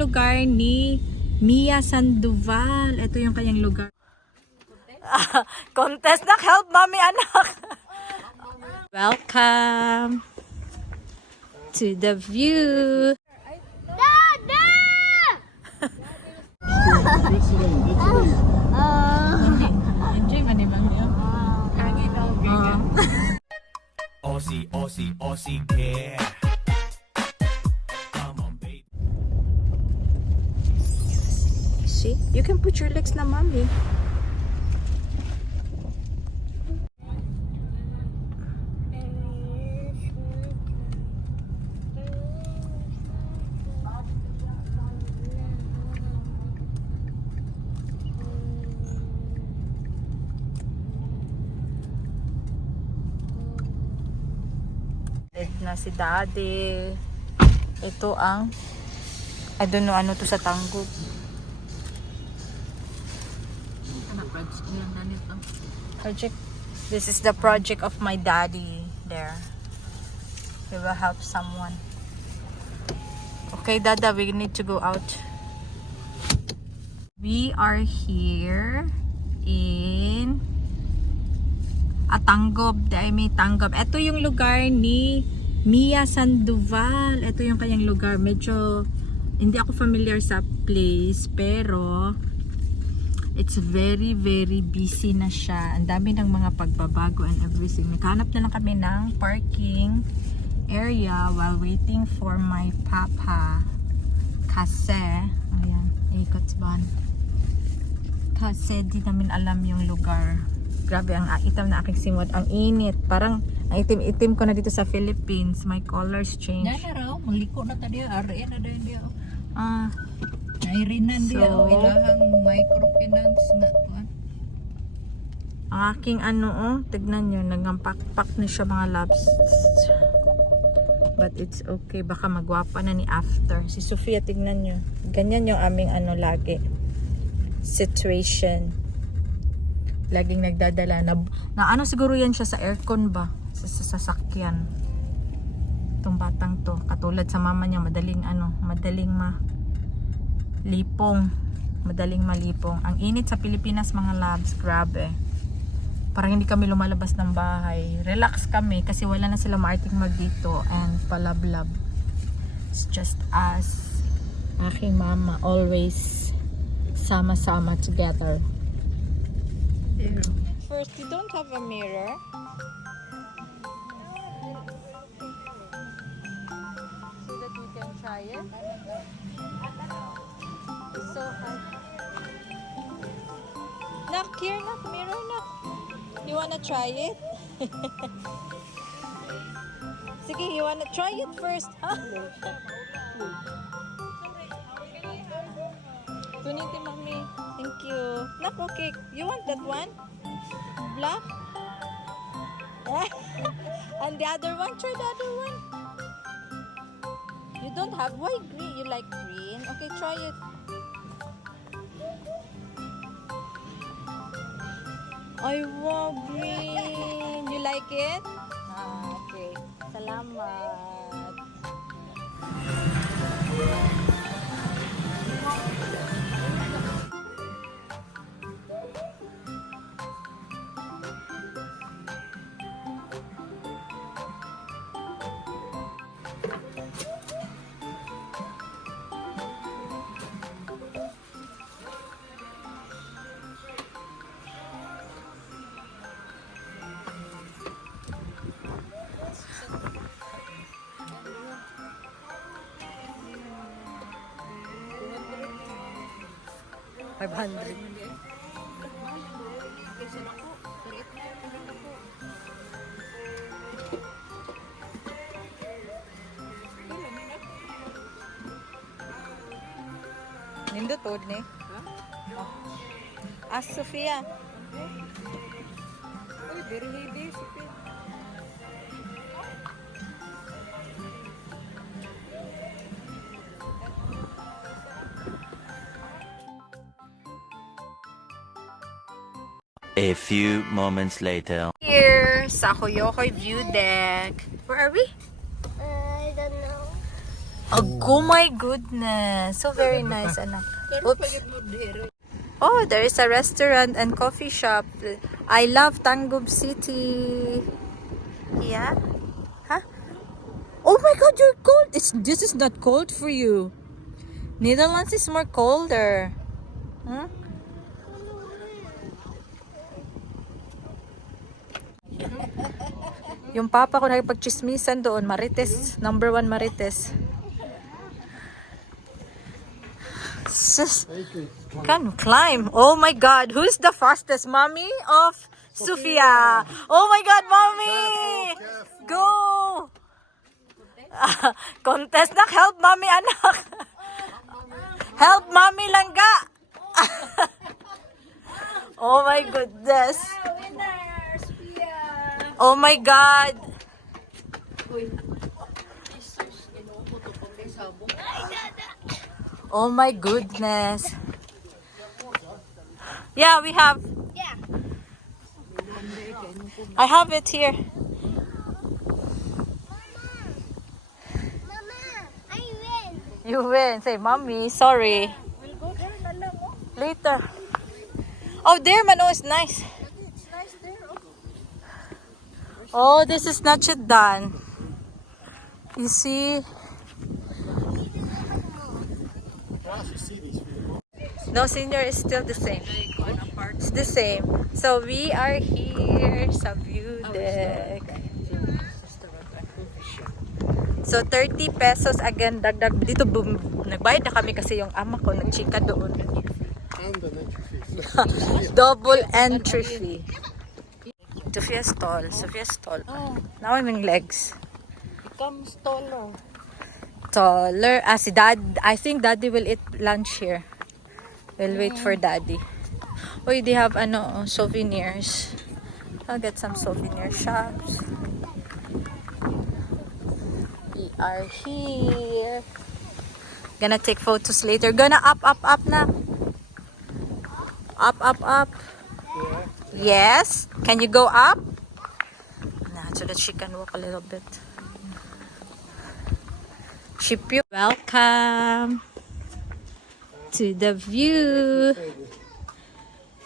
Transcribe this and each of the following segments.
lugar ni Mia Sandoval. Ito yung kanyang lugar. Contest na, help mommy anak. Welcome to the view. Dada! Enjoy man naman yun. Aussie, Aussie, Aussie care. Come on, baby. See, you can put your legs na mommy. Na si daddy. Ito ang I don't know ano to sa tanggol. Project. This is the project of my daddy there. He will help someone. Okay, Dada, we need to go out. We are here in Atanggob. Dahil may Tanggab. Ito yung lugar ni Mia Sandoval. Ito yung kanyang lugar. Medyo hindi ako familiar sa place, pero it's very very busy na siya. Ang dami ng mga pagbabago and everything. Naghanap na lang kami ng parking area while waiting for my papa. Kasi, ayan, ikot ba? Kasi di namin alam yung lugar. Grabe, ang itam na aking simot. Ang init. Parang ang itim-itim ko na dito sa Philippines. My colors change. Yan na raw, maliko na tayo. Ariyan na din diya. Ah, Nairinan diya. So, Ilahang microfinance na. ang aking tignan nyo, nagampak-pak na siya mga loves. But it's okay. Baka magwapa na ni after. Si Sophia, tignan nyo. Ganyan yung aming lagi. Situation. Laging nagdadala na siguro yan siya sa aircon ba sa sasakyan. Itong batang to katulad sa mama niya, madaling malipong. Ang init sa Pilipinas mga labs, grabe. Parang hindi kami lumalabas ng bahay, relax kami kasi wala na sila maarting dito and palablab. It's just us, aking mama, always sama-sama together. First, you don't have a mirror. So that we can try it. It's so hard. Nak, here nak, mirror nak. You wanna try it? Sige, you wanna try it first, huh? Tuniti mami. Thank you. Nak, okay. You want that one? Black? And the other one? Try the other one. You don't have white, green. You like green? Okay, try it. I want green. You like it? Okay. Salamat. $500. Nindutod ni? Ask Sophia. Uy, very heavy. Sipin. A few moments later. Here sa HOYOHOY view deck. Where are we? I don't know. Oh my goodness. So very nice, anak. Oops. Oh, there is a restaurant and coffee shop. I love Tangub City. Yeah? Huh? Oh my god, you're cold. This is not cold for you. Netherlands is more colder. Huh? Yung papa ko nakipagchismisan doon, Marites. Number 1 Marites. Sus, can climb. Oh my god, who's the fastest? Mommy of Sophia. Oh my god, mommy! Go! Contest nak, help mommy anak. Help mommy langga. Oh my goodness. Oh my god. Oh my goodness. Yeah, we have. Yeah. I have it here. Mama, I win. You win. Say, mommy, sorry. We'll go there, lala mo. Later. Oh, there, Mano, is nice. It's nice there. Oh, this is not yet done. You see? No, senior is still the same. It's the same. So we are here sa view deck. So 30 pesos again dagdag dito nagbayad na kami kasi yung ama ko nagchika doon. Double entry fee. Sophia stall. Now I'm in legs. Becomes taller. Taller. Si Dad, I think Daddy will eat lunch here. We'll wait for Daddy. Oh, they have souvenirs. I'll get some souvenir shops. We are here. Gonna take photos later. Gonna up na. Up. Yes. Can you go up? Nah, so that she can walk a little bit. Welcome to the view.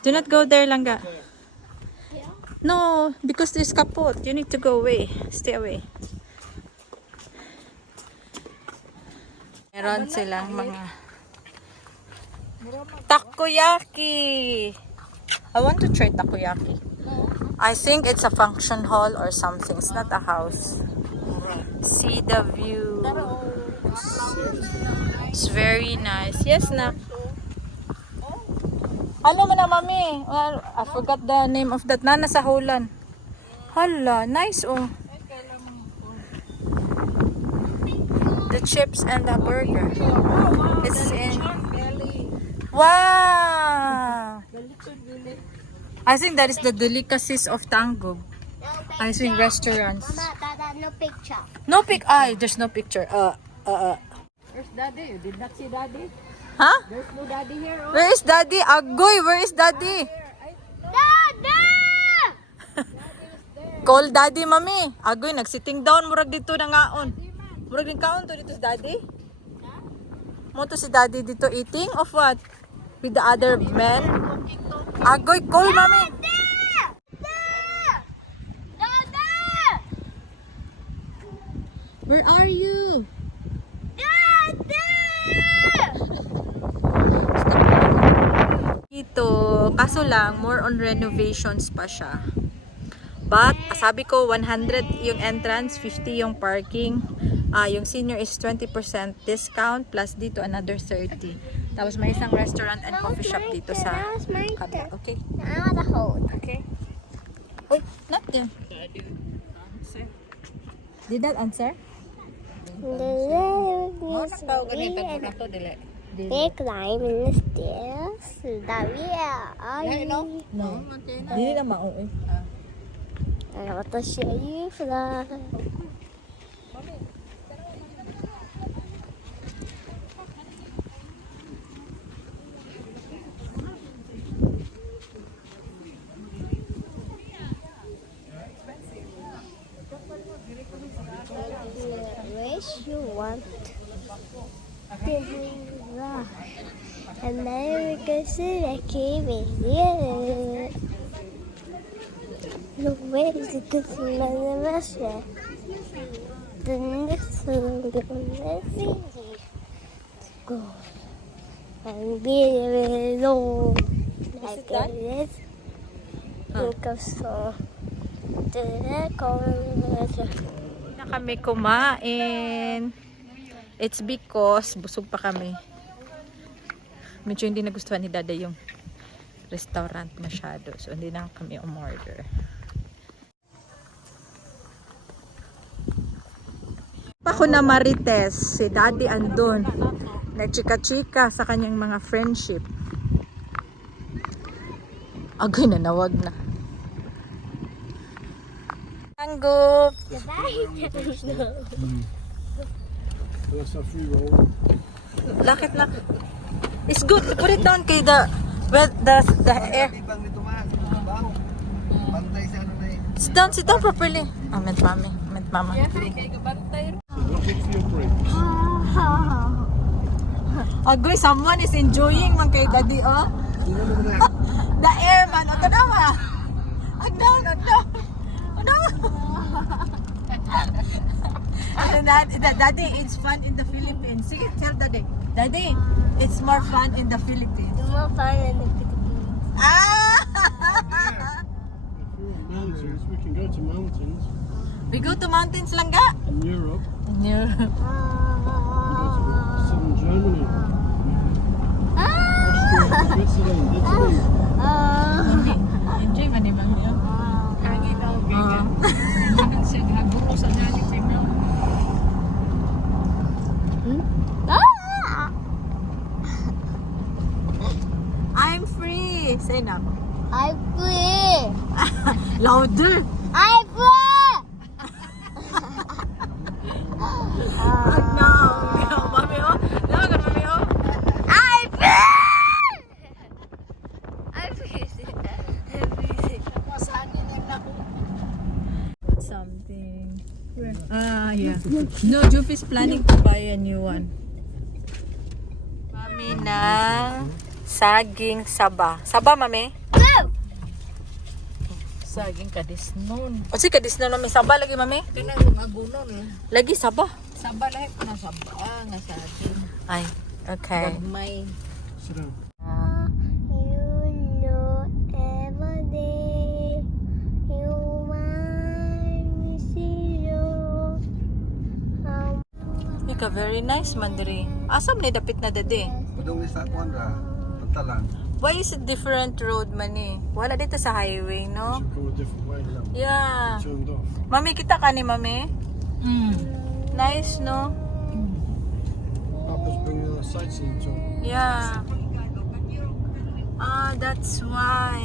Do not go there, Langga. No, because there's kaput. You need to go away. Stay away. Meron silang mga takoyaki. I want to try takoyaki. I think it's a function hall or something. It's not a house. See the view. It's very nice. Yes, na. Ano man na, mami? Well, I forgot the name of that. Nana sa Holland. Hala, nice oh. The chips and the burger. It's in. Wow! I think that is the delicacies of Tangub. I think restaurants. Mama, Dada, no picture. No there's no picture. Where's Daddy? You did not see Daddy? Huh? There's no Daddy here. Oh. Where is Daddy? Agoy, where is Daddy? Dada! Call Daddy, mami. Agoy, nagsitting down. Murag dito na ngaon. Murag din kaon to dito si Daddy? Mo to si Daddy dito eating of what? With the other men? Agoy, call mami. Dada! Where are you? Dada! Ito, kaso lang, more on renovations pa siya. But, sabi ko, 100 yung entrance, 50 yung parking. Yung senior is 20% discount, plus dito another 30. Tapos may isang restaurant and coffee shop dito sa kabila. Okay? Now the hold. Okay. Wait, not there. Did that answer? They climb in the stairs. That we are. No. Dili na mao eh. I want to show you fly. Wish you want America City, yeah. The way to get to Russia. The next one, the next go. And be alone. Like this. Because Na kami kumain. It's because busog pa kami. Medyo hindi nagustuhan ni Dada yung restaurant masyado. So hindi na kami umorder. Ako na Marites, si Daddy andun. Nagchika-chika sa kanyang mga friendship. Agay na nawag na. Anggup! Lakit na. It's good to put it down kay the air. Sit down properly. Oh, meant mommy. Meant mama. Agoy, someone is enjoying man kay Daddy, oh. The air man, o tanawa. Agdaw. Daddy, it's fun in the Philippines. Sige, tell Daddy. Daddy, it's more fun in the Philippines. more fun in the Philippines. Ah! Mountains, we can go to mountains We go to mountains lang ga? in Europe, In Europe. southern Germany, Austria, Switzerland, Italy. Enjoy man ni Mami. Kangi daw, ganyan. Ganyan siya, naguro sa nani, tingnan. I'm free. Say na. I'm free. Louder. I'm free. No. Mami oh. Lawagan Mami oh. I'm free. I'm free. Something. Yeah. No, Juf is planning to buy a new one. Mami na saging saba. Saba, Mami? Go. Saging kadisnon. O si kadis na Mami. Saba lagi, Mami? Kanang mga gunon eh. Lagi saba. Saba lahat na saba nga saging. Ay, okay. Gagmay. Sit down. You know every day you want me see you. Ika, very nice, Mandiri. Asam ni dapit na dadi. Padung ni sa Kwandra, pagtalan. Why is it different road man eh? Wala dito sa highway, no? Should go a different way now. Yeah. Turned off. Mami, kita ka ni Mami? Nice, no? Papa's bringing a sightseeing tour. Yeah. Ah, that's why.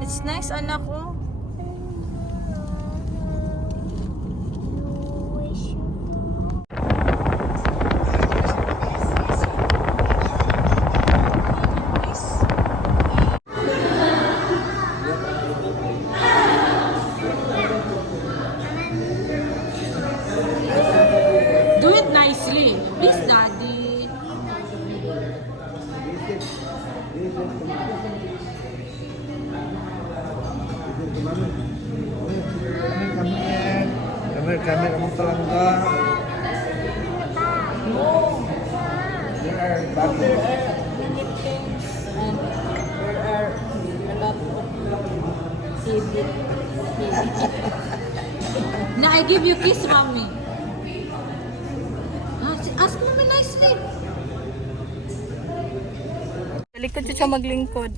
It's nice, anak ko. Do it nicely. Please, Daddy. Kami ang talangga. There are many things and there are a lot of hidden. Na, I give you kiss, Mommy. Ask Mommy nicely. Balikod siya maglingkod.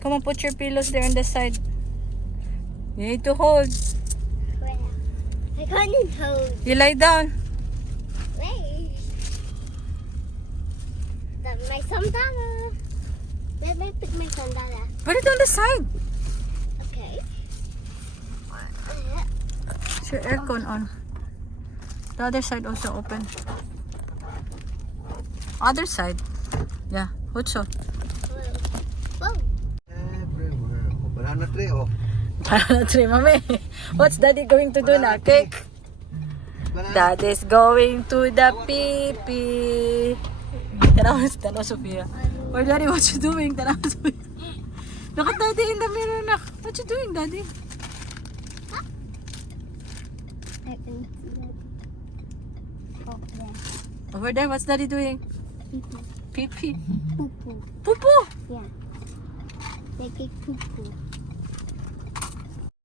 Come on, put your pillows there on the side. You need to hold. I can't hold. You lie down. Wait. My sandala. Let me pick my sandala. Put it on the side. Okay. Is your aircon on? The other side also open. Other side. Yeah. Hutso. Whoa. Everywhere. Banana tree, oh. Para na three, Mami. What's Daddy going to do na? Cake? Daddy's going to the pee-pee. Tanaw, Sophia. Or Daddy, what you doing? Tanaw, Sophia. Look at Daddy in the mirror, nak. What you doing, Daddy? I can see that. Oh, there. Over there, what's Daddy doing? Pee-pee. Poo-poo. Poo-poo. Yeah. They take poo-poo.